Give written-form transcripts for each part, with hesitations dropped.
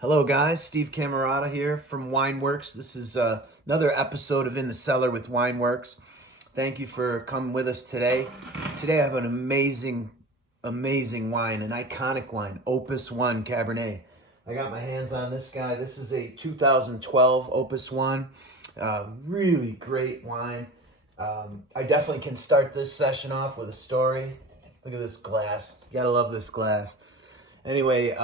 Hello guys, Steve Camerata here from WINEWORKZ. This is another episode of In the Cellar with WINEWORKZ. Thank you for coming with us today. Today I have an amazing wine, an iconic wine, Opus One Cabernet. I got my hands on this guy. This is a 2012 Opus One. Really great wine. I definitely can start this session off with a story. Look at this glass. You gotta love this glass. Anyway,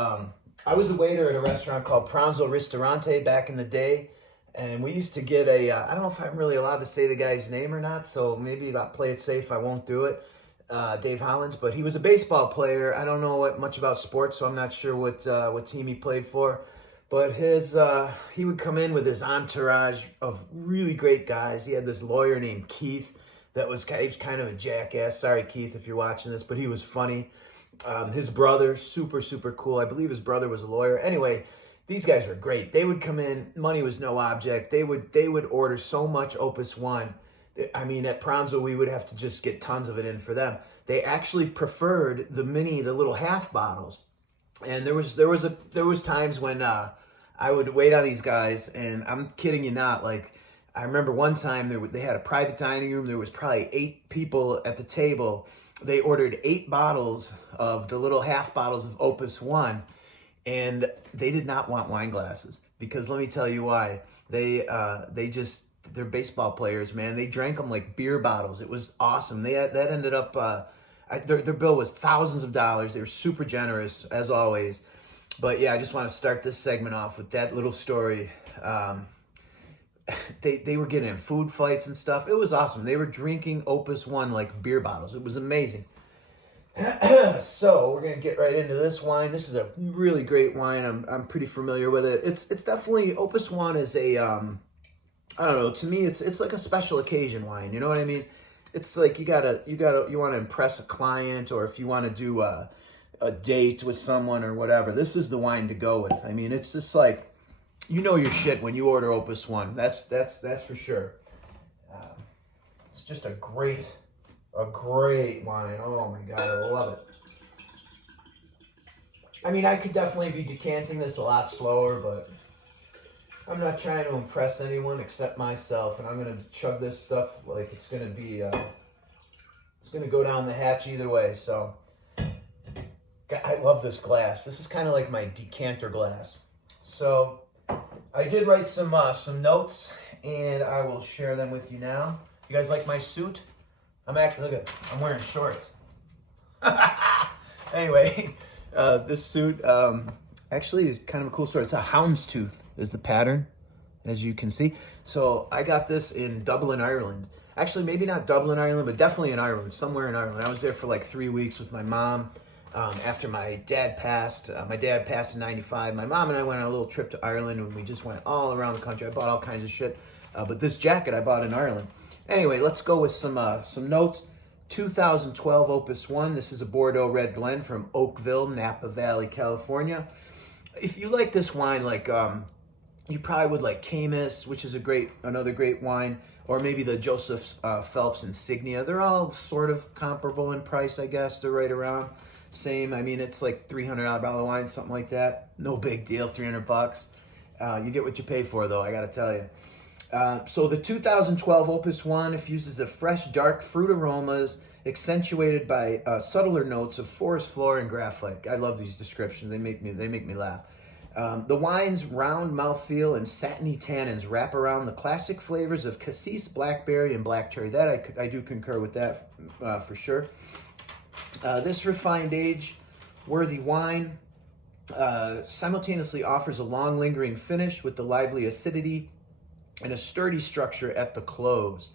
I was a waiter at a restaurant called Pranzo Ristorante back in the day, and we used to get I don't know if I'm really allowed to say the guy's name or not, so maybe I'll play it safe, I won't do it, Dave Hollins, but he was a baseball player. I don't know much about sports, so I'm not sure what team he played for, but he would come in with his entourage of really great guys. He had this lawyer named Keith that was kind of a jackass. Sorry, Keith, if you're watching this, but he was funny. His brother, super cool. I believe his brother was a lawyer. Anyway, these guys were great. They would come in, money was no object. They would order so much Opus One. I mean, at Pranzo, we would have to just get tons of it in for them. They actually preferred the little half bottles. And there was times when I would wait on these guys, and I'm kidding you not, like, I remember one time they had a private dining room. There was probably 8 people at the table. They ordered 8 bottles of the little half bottles of Opus One, and they did not want wine glasses, because let me tell you why. They're baseball players, man. They drank them like beer bottles. It was awesome. That ended up, their bill was thousands of dollars. They were super generous, as always. But yeah, I just want to start this segment off with that little story. They were getting in food fights and stuff. It was awesome. They were drinking Opus One like beer bottles. It was amazing. So we're gonna get right into this wine. This is a really great wine. I'm pretty familiar with it. It's definitely, Opus One is a I don't know. To me, it's like a special occasion wine. You know what I mean? It's like you want to impress a client, or if you want to do a date with someone or whatever. This is the wine to go with. I mean, it's just like, you know your shit when you order Opus One. That's for sure. It's just a great wine. Oh my God, I love it. I mean, I could definitely be decanting this a lot slower, but I'm not trying to impress anyone except myself, and I'm gonna chug this stuff like it's gonna be, it's gonna go down the hatch either way. So, God, I love this glass. This is kind of like my decanter glass. So, I did write some notes, and I will share them with you now. You guys like my suit? Look at, I'm wearing shorts. Anyway, this suit actually is kind of a cool story. It's a houndstooth is the pattern, as you can see. So I got this in Dublin, Ireland. Actually, maybe not Dublin, Ireland, but definitely in Ireland, somewhere in Ireland. I was there for like 3 weeks with my mom. After my dad passed in 95, my mom and I went on a little trip to Ireland, and we just went all around the country. I bought all kinds of shit, but this jacket I bought in Ireland. Anyway, let's go with some notes. 2012 Opus One. This is a Bordeaux red blend from Oakville, Napa Valley, California. If you like this wine, like you probably would like Camus, which is another great wine, or maybe the Joseph Phelps Insignia. They're all sort of comparable in price, I guess. They're right around. Same. I mean, it's like $300 wine, something like that. No big deal, $300. You get what you pay for, though, I gotta tell you. So the 2012 Opus One infuses a fresh, dark fruit aromas, accentuated by subtler notes of forest floor and graphite. I love these descriptions. They make me laugh. The wine's round mouthfeel and satiny tannins wrap around the classic flavors of cassis, blackberry, and black cherry. That I do concur with that for sure. This refined age-worthy wine simultaneously offers a long lingering finish with the lively acidity and a sturdy structure at the close.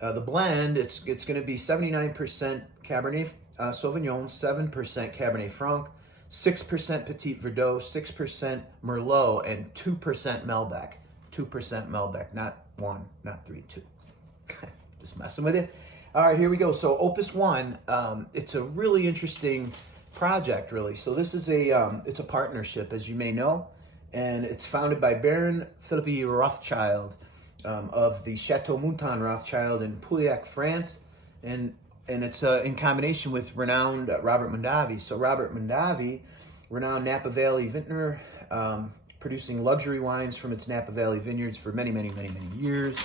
The blend, it's going to be 79% Cabernet Sauvignon, 7% Cabernet Franc, 6% Petit Verdot, 6% Merlot, and 2% Malbec. 2% Malbec, not 1, not 3, 2. Just messing with you. All right, here we go. So Opus One, it's a really interesting project, really. So this is it's a partnership, as you may know, and it's founded by Baron Philippe Rothschild of the Chateau Mouton Rothschild in Pauillac, France, and it's in combination with renowned Robert Mondavi. So Robert Mondavi, renowned Napa Valley vintner, producing luxury wines from its Napa Valley vineyards for many, many, many, many years.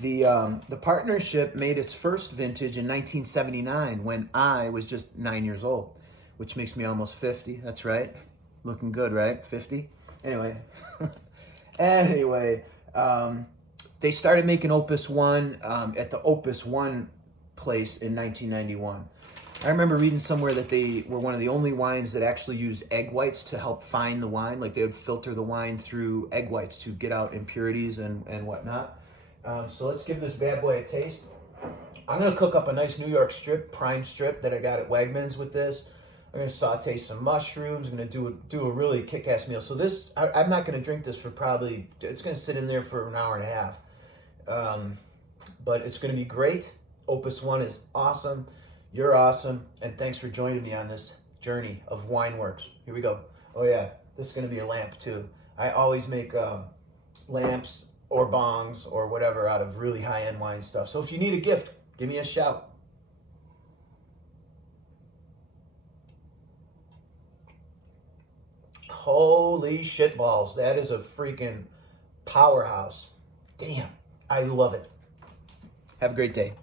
The partnership made its first vintage in 1979 when I was just 9 years old, which makes me almost 50. That's right. Looking good, right? 50? Anyway. They started making Opus One at the Opus One place in 1991. I remember reading somewhere that they were one of the only wines that actually use egg whites to help fine the wine. Like they would filter the wine through egg whites to get out impurities and whatnot. So let's give this bad boy a taste. I'm gonna cook up a nice New York strip, prime strip that I got at Wegmans with this. I'm gonna saute some mushrooms. I'm gonna do a really kick-ass meal. So this, I'm not gonna drink this for probably, it's gonna sit in there for an hour and a half. But it's gonna be great. Opus One is awesome. You're awesome. And thanks for joining me on this journey of WINEWORKZ. Here we go. Oh yeah, this is gonna be a lamp too. I always make lamps or bongs or whatever out of really high-end wine stuff. So if you need a gift, give me a shout. Holy shitballs. That is a freaking powerhouse. Damn, I love it. Have a great day.